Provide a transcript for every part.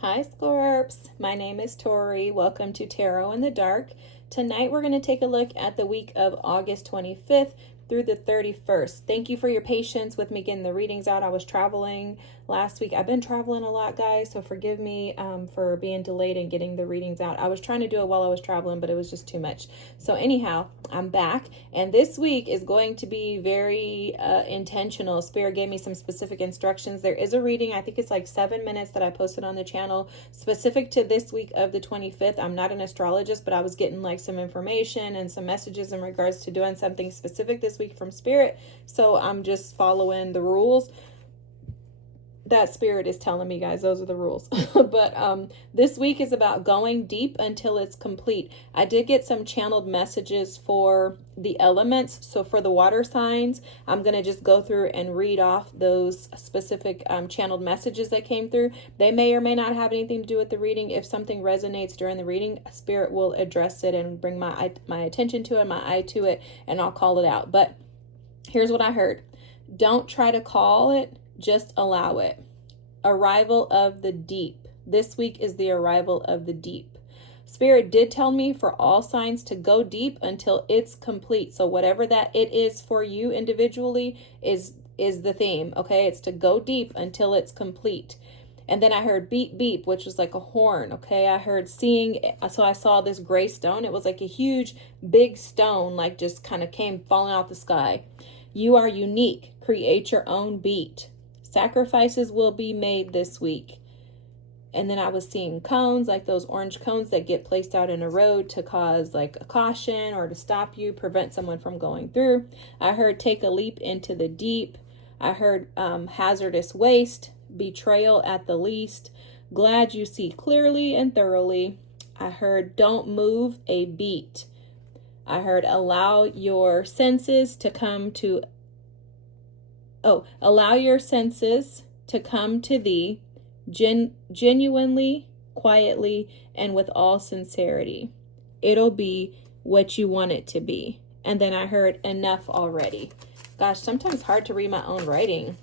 Hi, Scorps. My name is Tori. Welcome to Tarot in the Dark. Tonight, we're going to take a look at the week of August 25th through the 31st. Thank you for your patience with me getting the readings out. I was traveling last week. I've been traveling a lot, guys, so forgive me for being delayed in getting the readings out. I was trying to do it while I was traveling, but it was just too much. So anyhow, I'm back, and this week is going to be very intentional. Spirit gave me some specific instructions. There is a reading, I think it's like 7 minutes, that I posted on the channel specific to this week of the 25th. I'm not an astrologist, but I was getting like some information and some messages in regards to doing something specific this week from Spirit. So I'm just following the rules that Spirit is telling me, guys. Those are the rules. But this week is about going deep until it's complete. I did get some channeled messages for the elements. So for the water signs, I'm going to just go through and read off those specific channeled messages that came through. They may or may not have anything to do with the reading. If something resonates during the reading, Spirit will address it and bring my attention to it, my eye to it, and I'll call it out. But here's what I heard. Don't try to call it, just allow it. Arrival of the deep. This week is the arrival of the deep. Spirit did tell me for all signs to go deep until it's complete. So whatever that it is for you individually is the theme, okay? It's to go deep until it's complete. And then I heard beep, beep, which was like a horn, okay? I heard seeing, so I saw this gray stone. It was like a huge, big stone, like just kind of came falling out the sky. You are unique. Create your own beat. Sacrifices will be made this week. And then I was seeing cones, like those orange cones that get placed out in a road to cause like a caution or to stop you, prevent someone from going through. I heard take a leap into the deep. I heard hazardous waste, betrayal at the least, glad you see clearly and thoroughly. I heard don't move a beat. I heard allow your senses to come to allow your senses to come to thee genuinely, quietly, and with all sincerity. It'll be what you want it to be. And then I heard enough already. Gosh, sometimes it's hard to read my own writing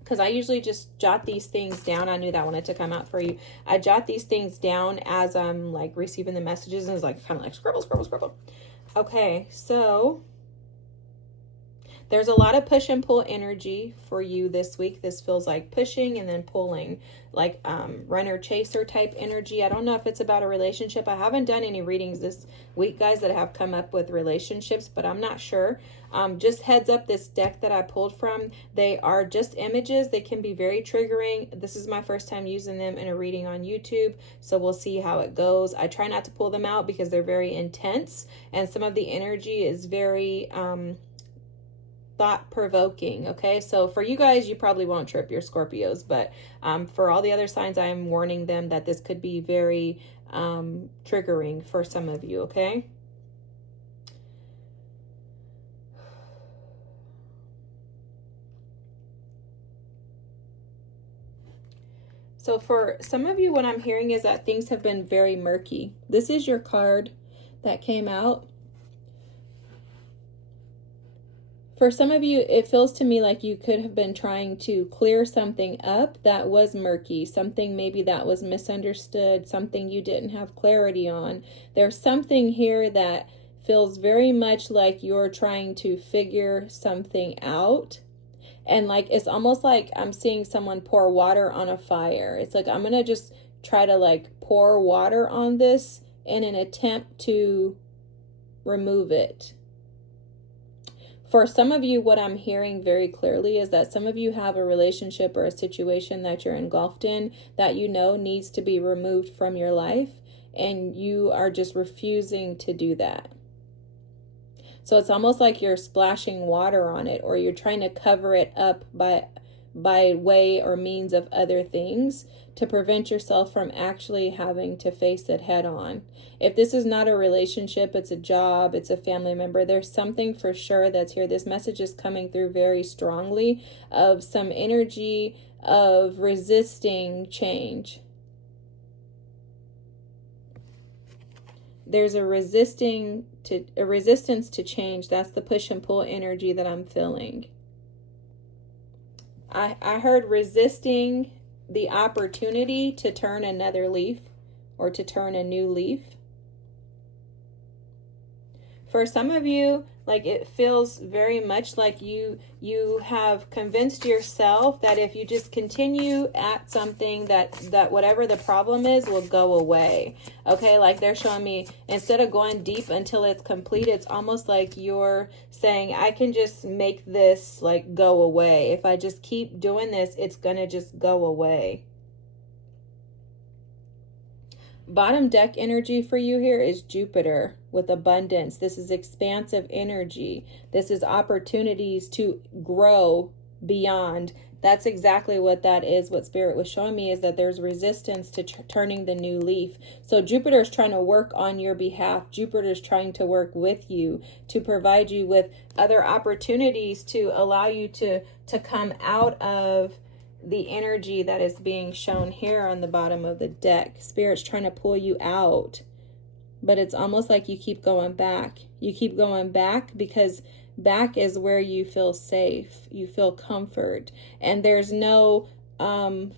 because I usually just jot these things down. I knew that wanted to come out for you. I jot these things down as I'm like receiving the messages, and it's like kind of like scribble, scribble, scribble. Okay, so there's a lot of push and pull energy for you this week. This feels like pushing and then pulling, like runner chaser type energy. I don't know if it's about a relationship. I haven't done any readings this week, guys, that have come up with relationships, but I'm not sure. Just heads up, this deck that I pulled from, they are just images. They can be very triggering. This is my first time using them in a reading on YouTube, so we'll see how it goes. I try not to pull them out because they're very intense, and some of the energy is very thought-provoking. Okay, so for you guys, you probably won't trip your Scorpios, but for all the other signs, I'm warning them that this could be very triggering for some of you. Okay, so for some of you, what I'm hearing is that things have been very murky. This is your card that came out. For some of you, it feels to me like you could have been trying to clear something up that was murky, something maybe that was misunderstood, something you didn't have clarity on. There's something here that feels very much like you're trying to figure something out. And like, it's almost like I'm seeing someone pour water on a fire. It's like, I'm going to just try to like pour water on this in an attempt to remove it. For some of you, what I'm hearing very clearly is that some of you have a relationship or a situation that you're engulfed in that you know needs to be removed from your life, and you are just refusing to do that. So it's almost like you're splashing water on it, or you're trying to cover it up by way or means of other things to prevent yourself from actually having to face it head on. If this is not a relationship, it's a job, it's a family member, there's something for sure that's here. This message is coming through very strongly of some energy of resisting change. There's a resistance to change. That's the push and pull energy that I'm feeling. I heard resisting the opportunity to turn another leaf or to turn a new leaf. For some of you, like, it feels very much like you have convinced yourself that if you just continue at something that whatever the problem is will go away. Okay, like they're showing me, instead of going deep until it's complete, it's almost like you're saying, I can just make this like go away. If I just keep doing this, it's gonna just go away. Bottom deck energy for you here is Jupiter with abundance. This is expansive energy. This is opportunities to grow beyond. That's exactly what that is. What Spirit was showing me is that there's resistance to turning the new leaf. So Jupiter is trying to work on your behalf. Jupiter is trying to work with you to provide you with other opportunities to allow you to come out of the energy that is being shown here on the bottom of the deck. Spirit's trying to pull you out, but it's almost like you keep going back. You keep going back because back is where you feel safe, you feel comfort, and there's no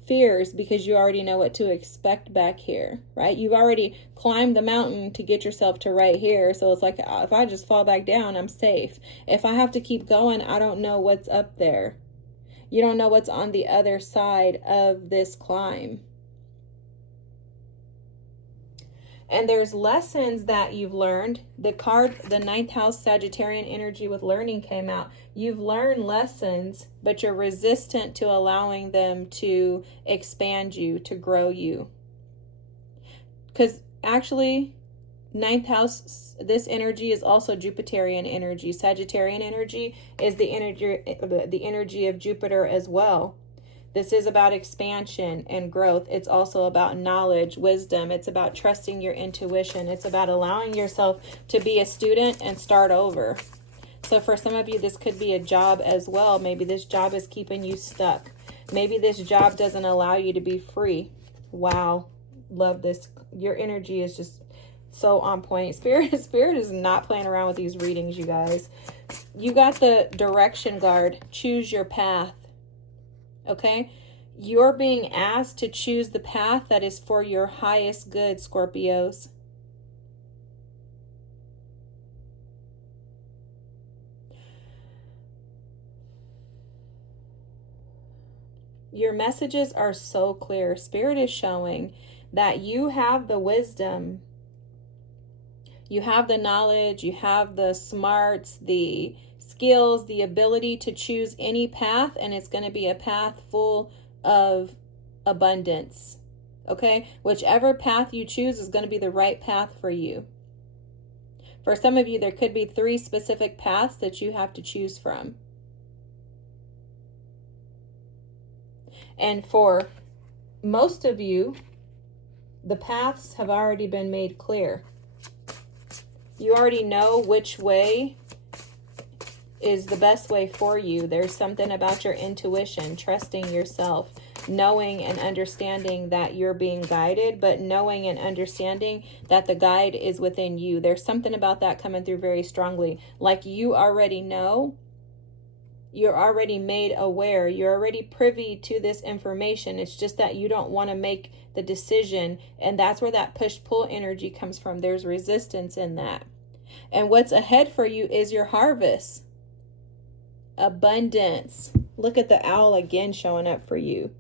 fears because you already know what to expect back here, right? You've already climbed the mountain to get yourself to right here, so it's like, if I just fall back down, I'm safe. If I have to keep going, I don't know what's up there. You don't know what's on the other side of this climb. And there's lessons that you've learned. The card, the 9th house Sagittarian energy with learning came out. You've learned lessons, but you're resistant to allowing them to expand you, to grow you. Because actually, 9th house, this energy is also Jupiterian energy. Sagittarian energy is the energy of Jupiter as well. This is about expansion and growth. It's also about knowledge, wisdom. It's about trusting your intuition. It's about allowing yourself to be a student and start over. So for some of you, this could be a job as well. Maybe this job is keeping you stuck. Maybe this job doesn't allow you to be free. Wow. Love this. Your energy is just so on point. Spirit is not playing around with these readings, you guys. You got the direction card. Choose your path. Okay? You're being asked to choose the path that is for your highest good, Scorpios. Your messages are so clear. Spirit is showing that you have the wisdom, you have the knowledge, you have the smarts, the skills, the ability to choose any path, and it's going to be a path full of abundance. Okay? Whichever path you choose is going to be the right path for you. For some of you, there could be 3 specific paths that you have to choose from. And for most of you, the paths have already been made clear. You already know which way is the best way for you. There's something about your intuition, trusting yourself, knowing and understanding that you're being guided, but knowing and understanding that the guide is within you. There's something about that coming through very strongly. Like you already know, you're already made aware, you're already privy to this information. It's just that you don't want to make the decision, and that's where that push-pull energy comes from. There's resistance in that. And what's ahead for you is your harvest. Abundance. Look at the owl again showing up for you.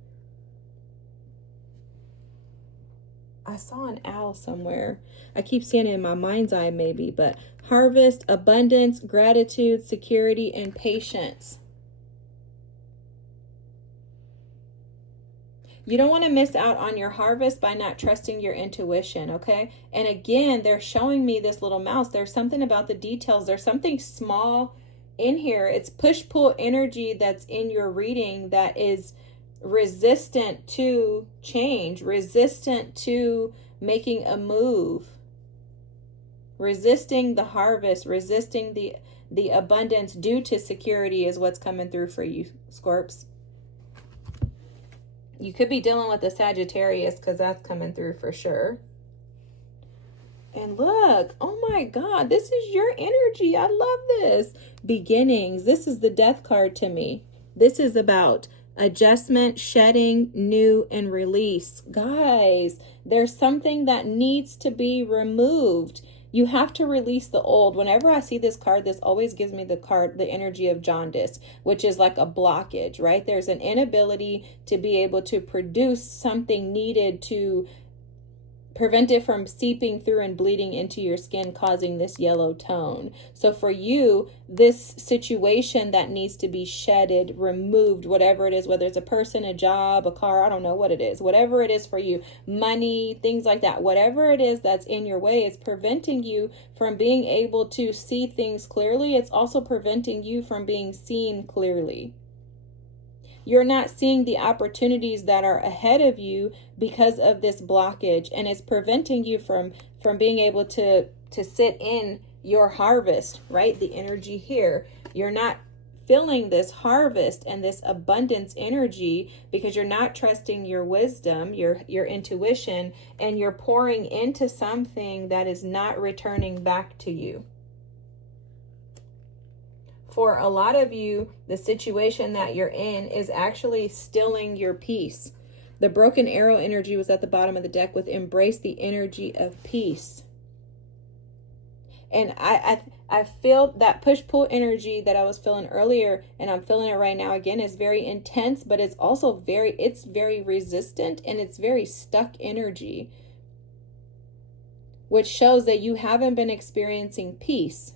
I saw an owl somewhere. I keep seeing it in my mind's eye maybe, but harvest, abundance, gratitude, security, and patience. You don't want to miss out on your harvest by not trusting your intuition, okay? And again, they're showing me this little mouse. There's something about the details. There's something small in here. It's push-pull energy that's in your reading that is resistant to change, resistant to making a move, resisting the harvest, resisting the abundance due to security is what's coming through for you, Scorps. You could be dealing with the Sagittarius because that's coming through for sure. And look, oh my God, this is your energy. I love this. Beginnings. This is the death card to me. This is about Adjustment, shedding, new, and release. Guys, there's something that needs to be removed. You have to release the old. Whenever I see this card, this always gives me the energy of jaundice, which is like a blockage, right? There's an inability to be able to produce something needed to prevent it from seeping through and bleeding into your skin, causing this yellow tone. So for you, this situation that needs to be shedded, removed, whatever it is, whether it's a person, a job, a car, I don't know what it is, whatever it is for you, money, things like that, whatever it is that's in your way, it's preventing you from being able to see things clearly. It's also preventing you from being seen clearly. You're not seeing the opportunities that are ahead of you because of this blockage, and it's preventing you from being able to sit in your harvest, right? The energy here. You're not feeling this harvest and this abundance energy because you're not trusting your wisdom, your intuition, and you're pouring into something that is not returning back to you. For a lot of you, the situation that you're in is actually stilling your peace. The broken arrow energy was at the bottom of the deck with embrace the energy of peace. And I feel that push-pull energy that I was feeling earlier, and I'm feeling it right now again, is very intense, but it's also very resistant, and it's very stuck energy, which shows that you haven't been experiencing peace.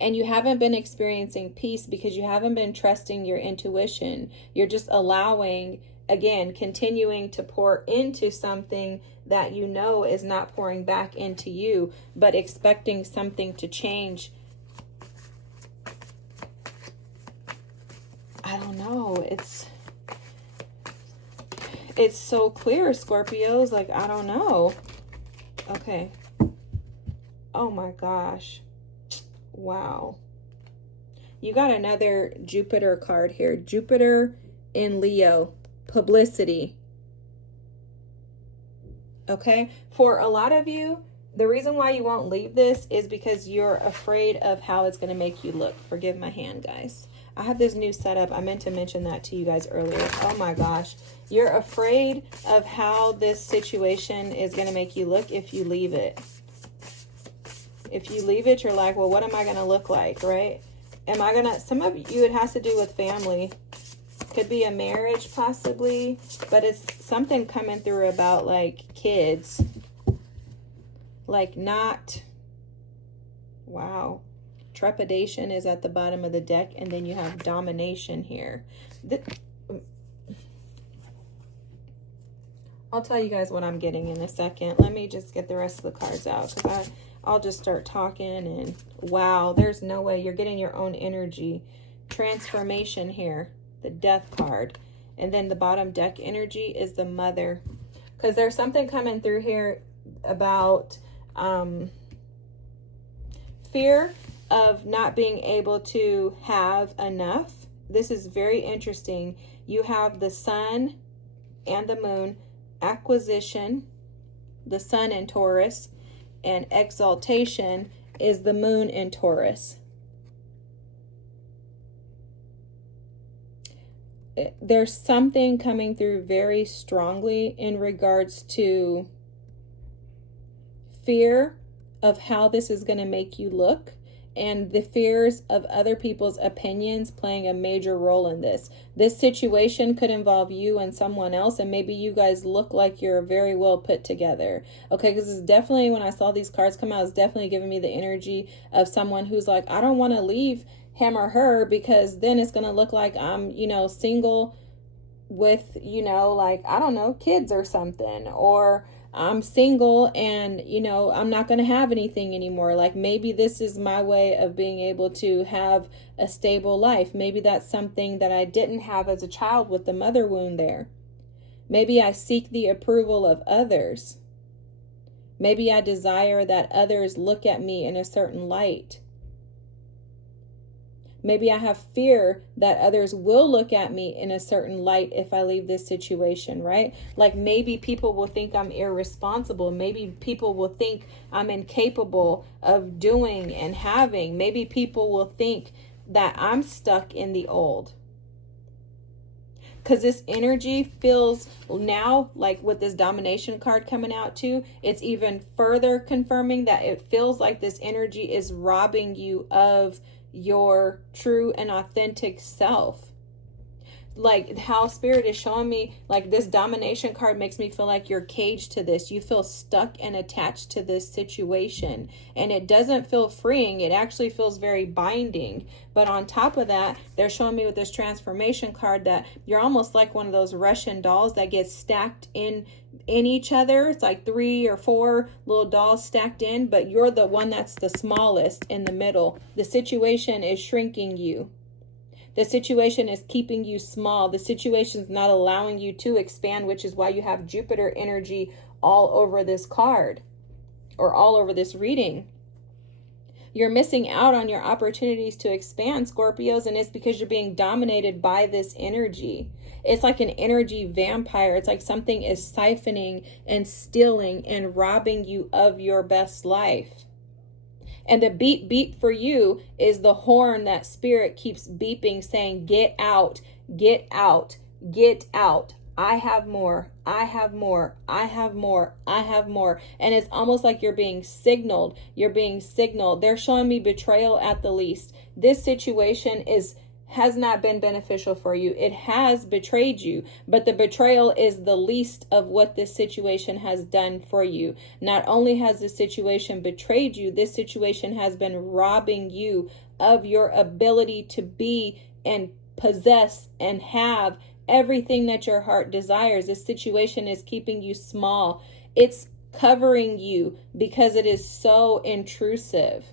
And you haven't been experiencing peace because you haven't been trusting your intuition. You're just allowing, again, continuing to pour into something that you know is not pouring back into you, but expecting something to change. I don't know. It's so clear, Scorpios. Like, I don't know. Okay. Oh my gosh. Wow. You got another Jupiter card here. Jupiter in Leo. Publicity. Okay? For a lot of you, the reason why you won't leave this is because you're afraid of how it's going to make you look. Forgive my hand, guys. I have this new setup. I meant to mention that to you guys earlier. Oh my gosh. You're afraid of how this situation is going to make you look if you leave it. If you leave it, you're like, well, what am I going to look like, right? Some of you, it has to do with family. Could be a marriage, possibly. But it's something coming through about, like, kids. Like, not... Wow. Trepidation is at the bottom of the deck. And then you have domination here. I'll tell you guys what I'm getting in a second. Let me just get the rest of the cards out. Because I'll just start talking and wow, there's no way. You're getting your own energy. Transformation here, the death card. And then the bottom deck energy is the mother. Because there's something coming through here about fear of not being able to have enough. This is very interesting. You have the sun and the moon, acquisition, the sun in Taurus, and exaltation is the moon in Taurus. There's something coming through very strongly in regards to fear of how this is going to make you look, and the fears of other people's opinions playing a major role in this. This situation could involve you and someone else, and maybe you guys look like you're very well put together. Okay, because it's definitely, when I saw these cards come out, it's definitely giving me the energy of someone who's like, I don't want to leave him or her because then it's going to look like I'm, single with, like, I don't know, kids or something, or I'm single and, I'm not going to have anything anymore. Like, maybe this is my way of being able to have a stable life. Maybe that's something that I didn't have as a child with the mother wound there. Maybe I seek the approval of others. Maybe I desire that others look at me in a certain light. Maybe I have fear that others will look at me in a certain light if I leave this situation, right? Like, maybe people will think I'm irresponsible. Maybe people will think I'm incapable of doing and having. Maybe people will think that I'm stuck in the old. Because this energy feels now, like with this domination card coming out too, it's even further confirming that it feels like this energy is robbing you of your true and authentic self. Like how Spirit is showing me, like this domination card makes me feel like you're caged to this. You feel stuck and attached to this situation, and it doesn't feel freeing. It actually feels very binding. But on top of that, they're showing me with this transformation card that you're almost like one of those Russian dolls that gets stacked in each other. It's like 3 or 4 little dolls stacked in, but you're the one that's the smallest in the middle. The situation is shrinking you. The situation is keeping you small. The situation is not allowing you to expand, which is why you have Jupiter energy all over this card or all over this reading. You're missing out on your opportunities to expand, Scorpios, and it's because you're being dominated by this energy. It's like an energy vampire. It's like something is siphoning and stealing and robbing you of your best life. And the beep beep for you is the horn that Spirit keeps beeping, saying, get out, get out, get out. I have more, I have more, I have more, I have more. And it's almost like you're being signaled. You're being signaled. They're showing me betrayal at the least. This situation has not been beneficial for you. It has betrayed you, but the betrayal is the least of what this situation has done for you. Not only has this situation betrayed you, this situation has been robbing you of your ability to be and possess and have everything that your heart desires. This situation is keeping you small. It's covering you because it is so intrusive.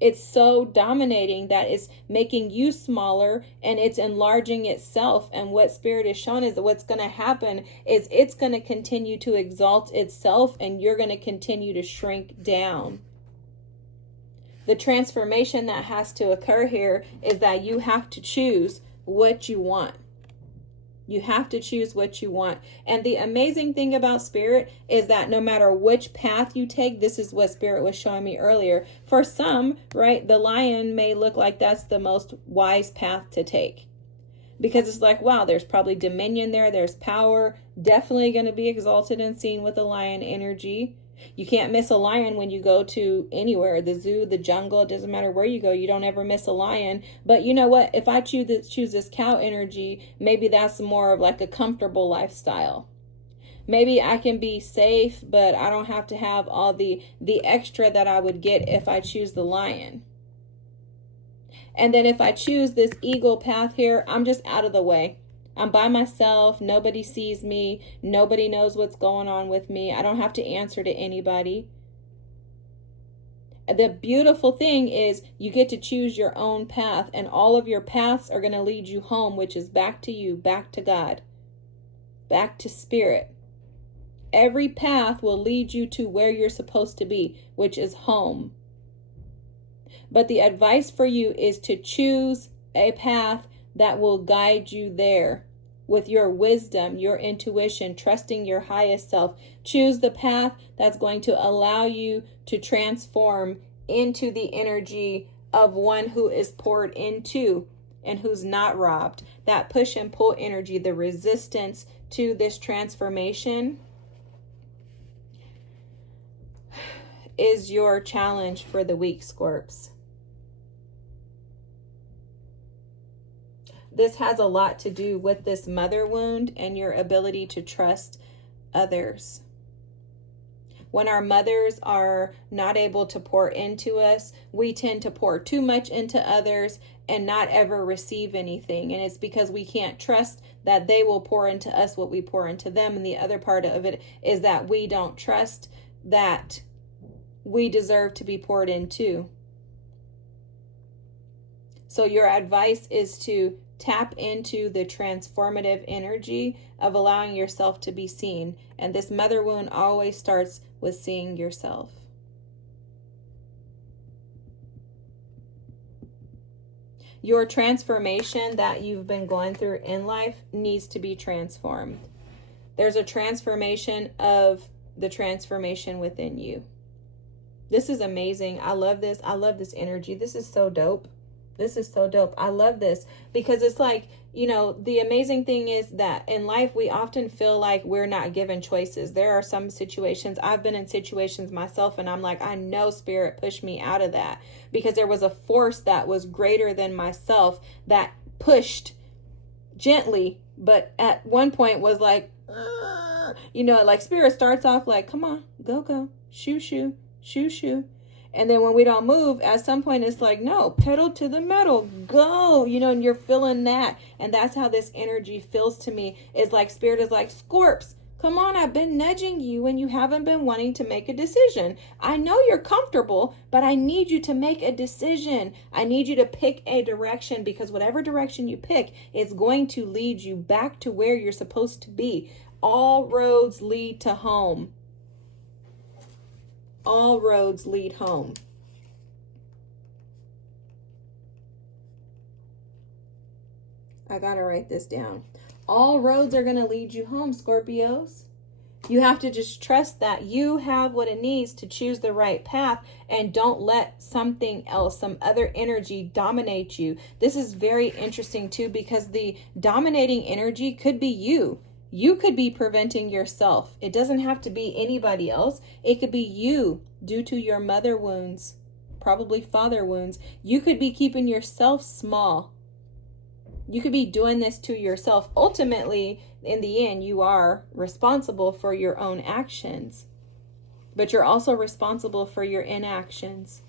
It's so dominating that it's making you smaller and it's enlarging itself. And what Spirit is showing is that what's going to happen is it's going to continue to exalt itself and you're going to continue to shrink down. The transformation that has to occur here is that you have to choose what you want. You have to choose what you want. And the amazing thing about Spirit is that no matter which path you take, this is what Spirit was showing me earlier. For some, right, the lion may look like that's the most wise path to take. Because it's like, wow, there's probably dominion there. There's power. Definitely going to be exalted and seen with the lion energy. You can't miss a lion when you go to anywhere, the zoo, the jungle, it doesn't matter where you go. You don't ever miss a lion. But you know what? If I choose this cow energy, maybe that's more of like a comfortable lifestyle. Maybe I can be safe, but I don't have to have all the extra that I would get if I choose the lion. And then if I choose this eagle path here, I'm just out of the way. I'm by myself. Nobody sees me. Nobody knows what's going on with me. I don't have to answer to anybody. The beautiful thing is you get to choose your own path, and all of your paths are going to lead you home, which is back to you, back to God, back to Spirit. Every path will lead you to where you're supposed to be, which is home. But the advice for you is to choose a path that will guide you there with your wisdom, your intuition, trusting your highest self. Choose the path that's going to allow you to transform into the energy of one who is poured into and who's not robbed. That push and pull energy, the resistance to this transformation is your challenge for the week, Scorps. This has a lot to do with this mother wound and your ability to trust others. When our mothers are not able to pour into us, we tend to pour too much into others and not ever receive anything. And it's because we can't trust that they will pour into us what we pour into them. And the other part of it is that we don't trust that we deserve to be poured into. So your advice is to tap into the transformative energy of allowing yourself to be seen. And this mother wound always starts with seeing yourself. Your transformation that you've been going through in life needs to be transformed. There's a transformation of the transformation within you. This is amazing. I love this. I love this energy. This is so dope. This is so dope. I love this because it's like, you know, the amazing thing is that in life, we often feel like we're not given choices. There are some situations, I've been in situations myself, and I'm like, I know Spirit pushed me out of that because there was a force that was greater than myself that pushed gently, but at one point was like, you know, like Spirit starts off like, come on, go, shoo. And then when we don't move, at some point it's like, no, pedal to the metal, go, you know, and you're feeling that. And that's how this energy feels to me. Is like Spirit is like, Scorps, come on, I've been nudging you and you haven't been wanting to make a decision. I know you're comfortable, but I need you to make a decision. I need you to pick a direction, because whatever direction you pick is going to lead you back to where you're supposed to be. All roads lead to home. All roads lead home. I gotta write this down. All roads are gonna lead you home, Scorpios. You have to just trust that you have what it needs to choose the right path, and don't let something else, some other energy dominate you. This is very interesting too, because the dominating energy could be you. You could be preventing yourself. It doesn't have to be anybody else. It could be you due to your mother wounds, probably father wounds. You could be keeping yourself small. You could be doing this to yourself. Ultimately, in the end, you are responsible for your own actions, but you're also responsible for your inactions.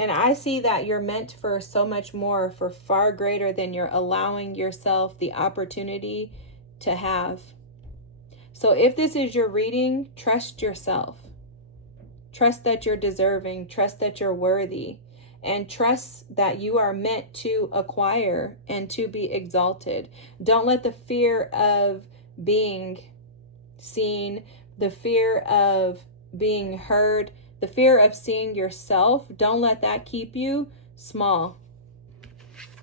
And I see that you're meant for so much more, for far greater than you're allowing yourself the opportunity to have. So if this is your reading, trust yourself. Trust that you're deserving. Trust that you're worthy. And trust that you are meant to acquire and to be exalted. Don't let the fear of being seen, the fear of being heard, the fear of seeing yourself, don't let that keep you small.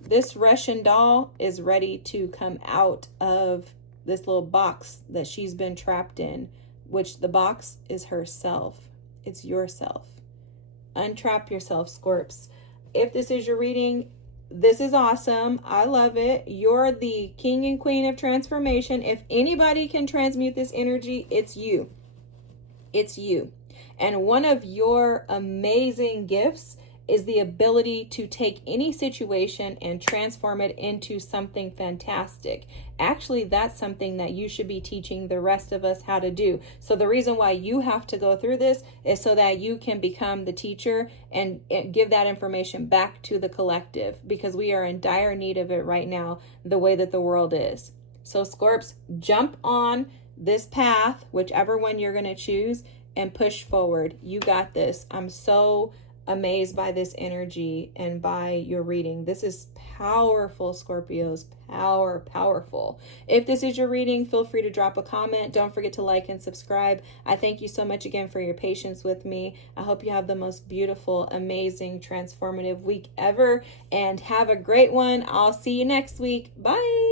This Russian doll is ready to come out of this little box that she's been trapped in, which the box is herself. It's yourself. Untrap yourself, Scorps. If this is your reading, this is awesome. I love it. You're the king and queen of transformation. If anybody can transmute this energy, it's you. It's you. And one of your amazing gifts is the ability to take any situation and transform it into something fantastic. Actually, that's something that you should be teaching the rest of us how to do. So the reason why you have to go through this is so that you can become the teacher and give that information back to the collective, because we are in dire need of it right now, the way that the world is. So Scorps, jump on this path, whichever one you're going to choose, and push forward. You got this. I'm so amazed by this energy and by your reading. This is powerful, Scorpios. Powerful. If this is your reading, feel free to drop a comment. Don't forget to like and subscribe. I thank you so much again for your patience with me. I hope you have the most beautiful, amazing, transformative week ever, and have a great one. I'll see you next week. Bye.